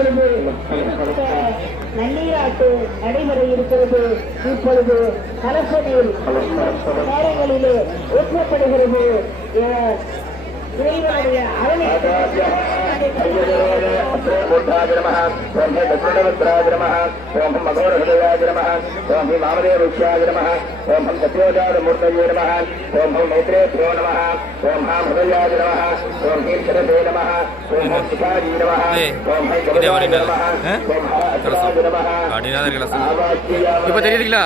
இப்பொழுது நன்னீராட்டு நடைமுறை இருக்கிறது. இப்பொழுது கலசனில் நேரங்களிலே ஊற்றப்படுகிறது. இறைவனுடைய அரணிக்கு ओम मघोरहृदयाय नमः ओम वामदेवृक्षाय नमः ओम सत्योजातमूर्तये नमः ओम मैत्रेभ्यो नमः ओम हृदयाय नमः ओम हीक्षरते नमः ओम शिखाजी नमः ओम हैकवराय नमः ओम हराय नमः இப்ப தெரியுதுங்களா?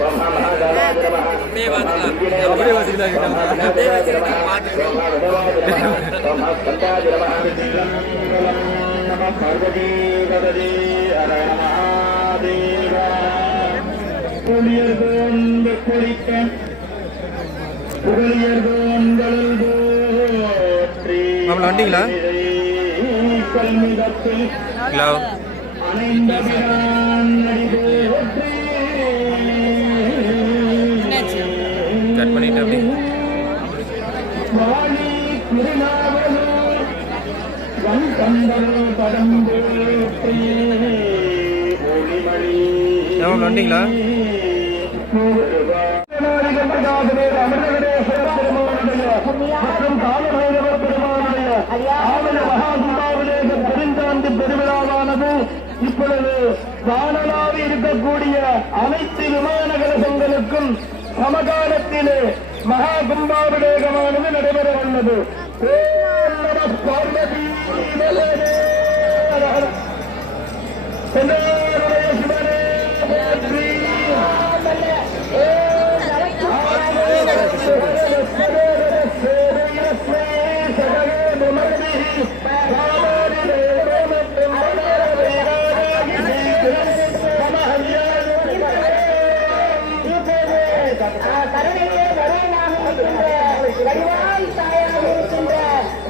ओम महादानाय नमः அப்படியே வாசிக்கலாம். ओम स्कंदाय नमः பார்வதி பகவதி ஹர மகாதேவ புலியர்கோந்த குறித்த புகழியர்கோந்தல் போற்றி வண்டிங்களா கல்மிதத்தில் அணைந்த பிரான் நடி போற்றி கட் பண்ணிட்டு அப்படி வாழி திருநாவலூர் வண்டிங்களா பெருவிழாவானது இப்பொழுது வானலாவி இருக்கக்கூடிய அனைத்து விமான கலசங்களுக்கும் சமகாலத்திலே மகா கும்பாபிஷேகமானது நடைபெற உள்ளது. பார்வதி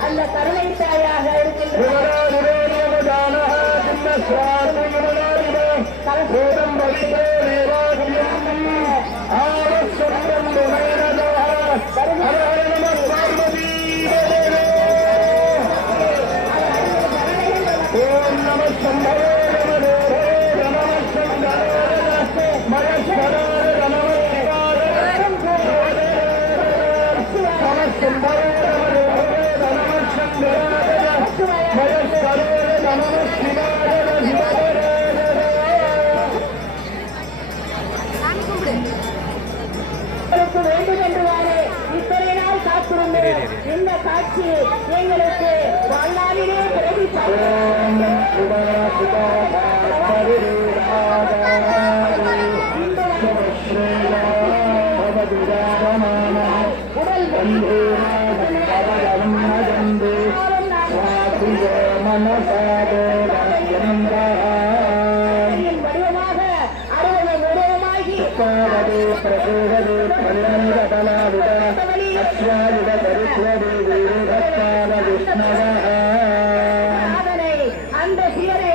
அந்த கருணை தாயாக இருக்கின்ற வேண்டும் என்றுவாறு இத்தனை நாள் காத்திருந்தேன். இந்த காட்சி எங்களுக்கு வாழ்நாளிலே பிறகு வடிவமாக அறுபது உருவமாகி அந்த சிவரை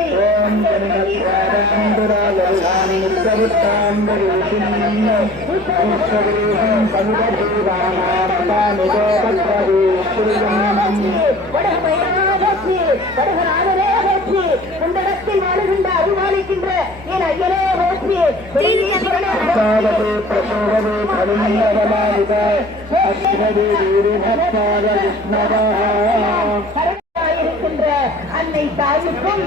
குண்டலத்தில் வாழுகின்ற அருமாளிக்கின்ற என் ஐயனே போற்றி இருக்கின்ற அன்னை தாய்க்கும்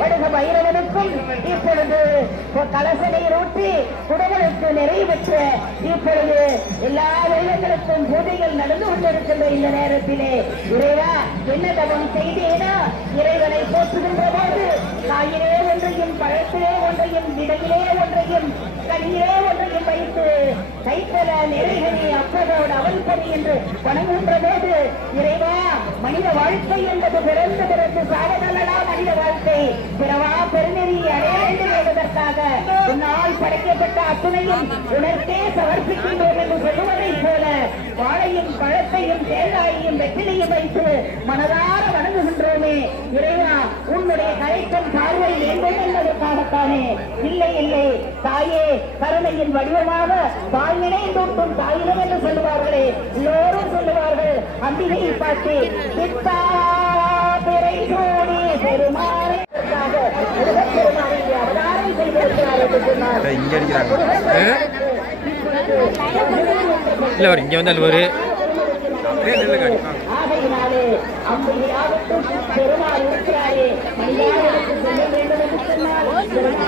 வடுக பைரவனுக்கும் இப்பொழுது கலசனை ஊற்றி குடங்களுக்கு நிறைவேற்ற இப்பொழுது எல்லா தெய்வங்களுக்கும் பூஜைகள் நடந்து கொண்டிருக்கின்ற இந்த நேரத்திலே இறைவா என்ன தவம் செய்தேனா இறைவனை போற்றுகின்ற போது காயிலே ஒன்றையும் பழத்திலே ஒன்றையும் விடையிலே ஒன்றையும் கனியிலே ஒன்றையும் வைத்து கைத்தல நிறைகனி அப்பதோடு அவன்பதி என்று வணங்குகின்ற போது இறைவா மனித வாழ்க்கை என்பது பிறந்து பிறந்து சாதனங்களா மனித வாழ்க்கை பிறவா பெருநெறி அடைய வேண்டும் என்பதற்காக உன்னால் படைக்கப்பட்ட அத்துணையும் உனக்கே சமர்ப்பிக்கின்றோம் என்று சொல்லுவதை போல வாழையும் பழத்தையும் தேங்காயையும் வெற்றிலையும் வைத்து மனதார வணங்குகின்றோமே இறைவா உன்னுடைய கரைக்கும் பார்வை வேண்டும் என்பதற்காகத்தானே. இல்லை இல்லை தாயே கருணையின் வடிவமாக தாயினை தூட்டும் தாயினம் என்று சொல்லுவார்களே எல்லோரும் சொல்லுவார்கள். அம்பிகையை பார்த்து பித்தா பிறை சூடி பெருமா இங்கே அடிக்கிறாங்க இல்லை அவர் இங்கே வந்து அழுவார் ஆகையினாலே அம்மையாகட்டும் பெருமாள் இருக்கிறாரே மனிதர்களுக்கு சொல்ல வேண்டும் என்று சொன்னால்